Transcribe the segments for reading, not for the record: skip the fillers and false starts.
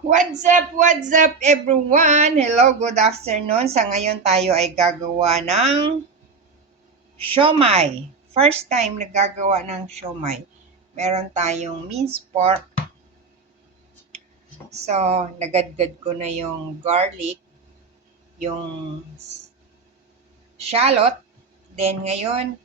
What's up everyone? Hello, good afternoon. Sa ngayon tayo ay gagawa ng siomai. First time nagagawa ng siomai. Meron tayong minced pork. So, nagadgad ko na yung garlic, yung shallot. Then ngayon,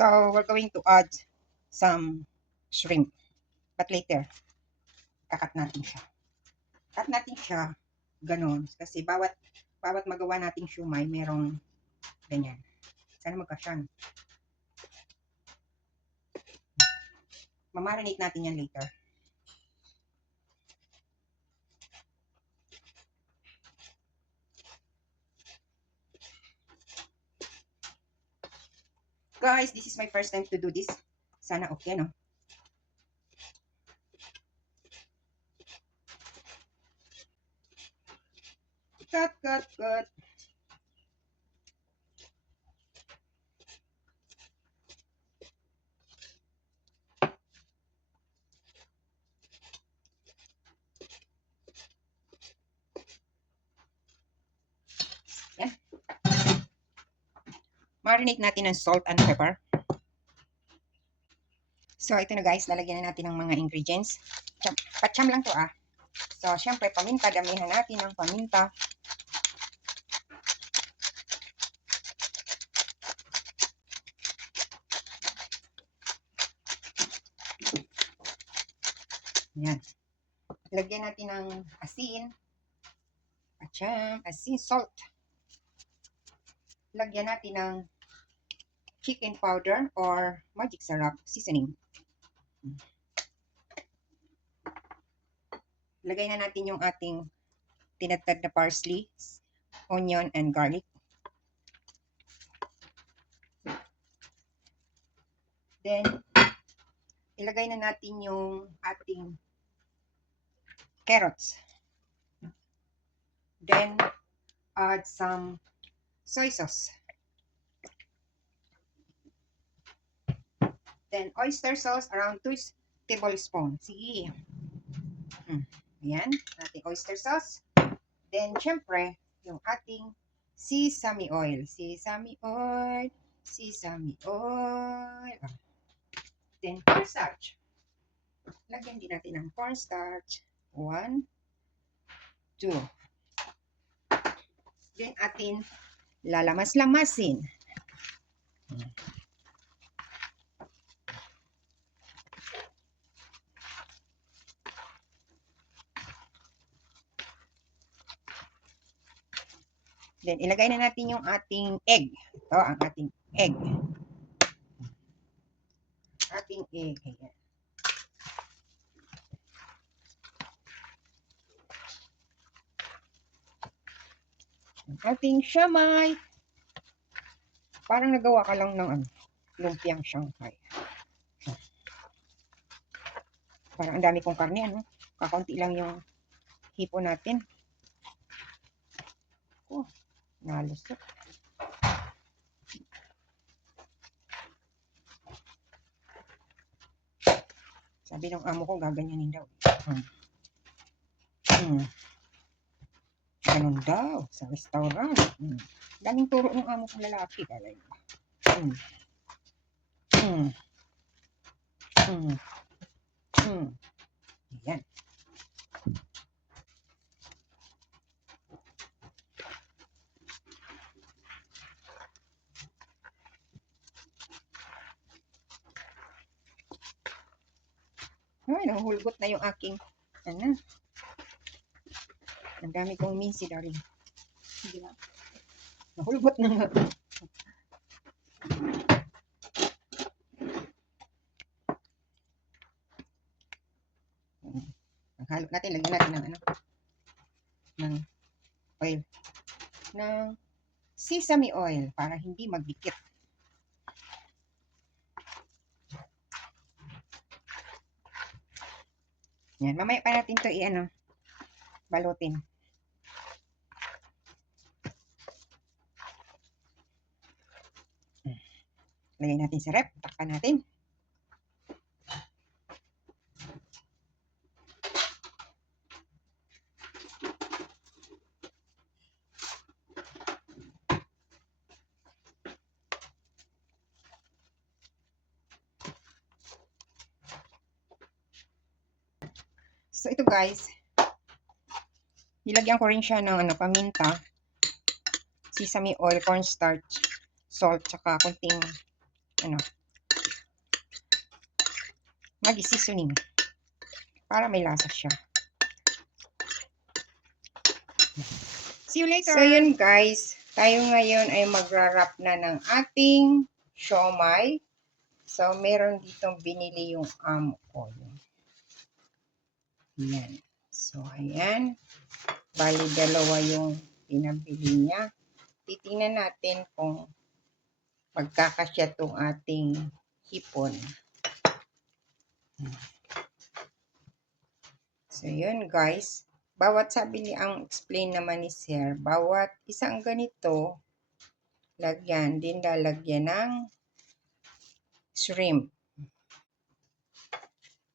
so we're going to add some shrimp. But later, kakat natin siya. Cut natin siya ganon. Kasi bawat magawa nating siomai, merong ganyan. Sana magkasyan. Mamarinate natin yan later. Guys, this is my first time to do this. Sana okay, no? Cut. Yan. Marinate natin ng salt and pepper. So, ito na guys, lalagyan na natin ng mga ingredients. Patsyam lang to ah. So, syempre, paminta. Damihan natin ng paminta. Yan. Lagyan natin ng asin. Patsyam, asin, salt. Lagyan natin ng chicken powder or magic sarap seasoning. Lagay na natin yung ating tinadtad na parsley, onion, and garlic. Then, ilagay na natin yung ating carrots. Then, add some soy sauce. Then, oyster sauce around 2 tablespoons. Sige. Ayan, ating oyster sauce. Then, syempre, yung ating sesame oil. Sesame oil. Then, cornstarch. Lagyan din natin ng cornstarch. 1, 2. Then, atin lalamas-lamasin. Then, ilagay na natin yung ating egg. Ito, ang ating egg. Ating egg. Ayan. Ating siomai. Parang nagawa ka lang ng lumpiang Shanghai. Parang ang dami kong karne, ano? Kakaunti lang yung hipo natin. Oh, nalusot. Sabi ng amo ko, gaganyanin daw. Ganun daw, sa restaurant. Daming turo ng amo kong lalaki. Kalay. Yan. Ay, nahulgot na yung aking, ano, ang dami kong minsi, darling. Hindi na. Nahulgot na nga. Ang halo natin, lagyan natin ng, ano, ng oil. Ng sesame oil para hindi magdikit. Yan, mamaya pa natin ito i-ano, balutin. Lagay natin sa rep, takpan natin. So ito guys, nilagyan ko rin siya ng ano, paminta, sesame oil, cornstarch, salt, tsaka konting ano, Maggi seasoning para may lasa siya. See you later! So yun guys, tayo ngayon ay magra-wrap na ng ating siomai. So meron ditong binili yung amo ko. Yan. So ayan, bali dalawa yung pinabili niya. Titingnan natin kung magkakasya tong ating hipon. So yun guys, bawat sabi ni ang explain naman ni Sir, bawat isang ganito lagyan din lalagyan ng shrimp.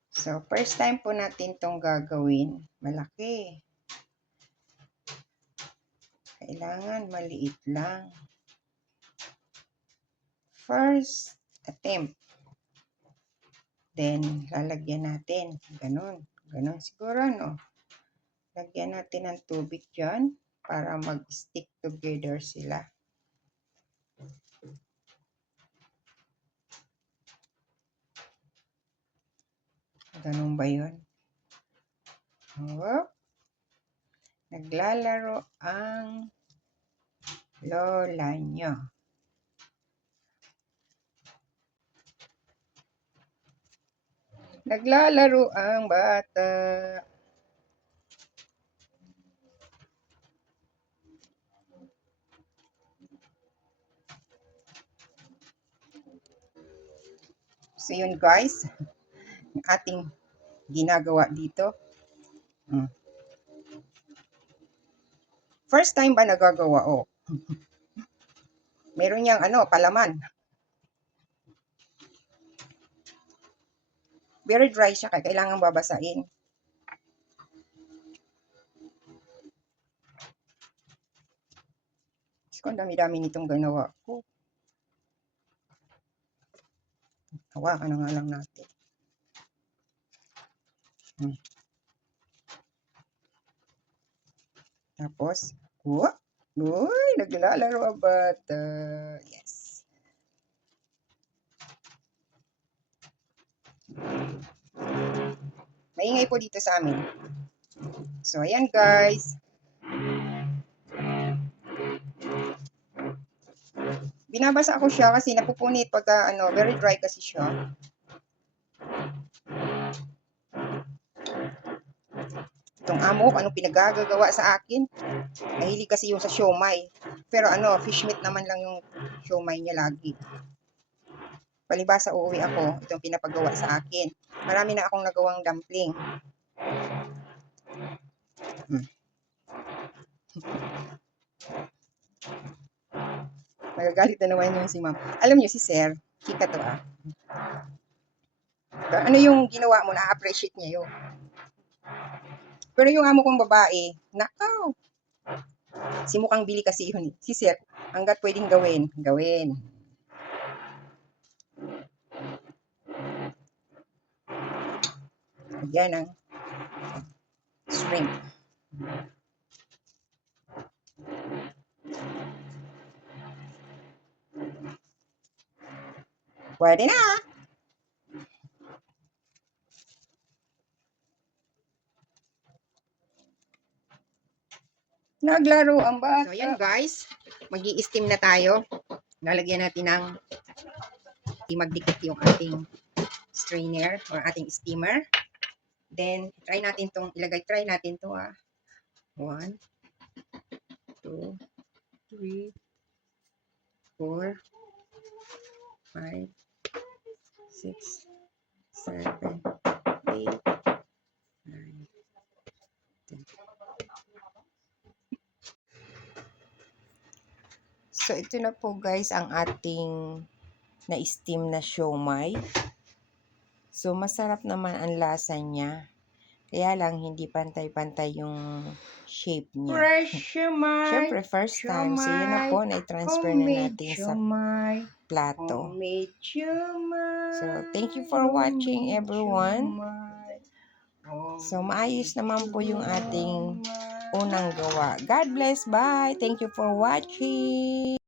So first time po natin tong gagawin, malaki. Kailangan maliit lang. First attempt. Then lalagyan natin ganun. Ganon siguro, no? Lagyan natin ng tubig dyan para mag-stick together sila. Ganun ba yun? Oh, naglalaro ang lola niya. Naglalaro ang bata. So yun guys, yung ating ginagawa dito. First time ba nagagawa? Oh. Meron niyang ano, palaman. Very dry siya, kaya kailangan babasain. Ang dami-dami nitong ginawa ko. Hawakan na nga lang natin. Tapos, uy, naglalaro ang bata. Yes. Maingay po dito sa amin. So, ayan guys. Binabasa ko siya kasi napupunit pagka ano, very dry kasi siya. Itong amo ko, anong pinagagagawa sa akin. Nahilig kasi yung sa siomai. Pero ano, fish meat naman lang yung siomai niya lagi. Palibasa uuwi ako, itong pinapagawa sa akin. Marami na akong nagawang dumpling. Magagalit na naman yung si ma'am. Alam niyo si Sir, chika to ah. Ano yung ginawa mo, na-appreciate niya yun. Pero yung amo kong babae, nakaw. Si mukhang Bili kasi yun. Si Sir, hanggat pwedeng gawin, gawin. Yan ang shrimp. Pwede na. Naglaro ang bata. So, ayan guys. Mag-i-steam na tayo. Lalagyan natin ng magdikit yung ating strainer or ating steamer. Then, try natin tong ilagay. Try natin to 1, 2, 3, 4, 5, 6, 7, 8, 9, 10. So, ito na po guys ang ating na-steam na siomai. So, masarap naman ang lasa niya. Kaya lang, hindi pantay-pantay yung shape niya. Fresh siomai. Siyempre, first time. So, yun na po. Na-transfer na natin sa plato. So, thank you for watching everyone. So, maayos naman po yung ating unang gawa. God bless. Bye. Thank you for watching.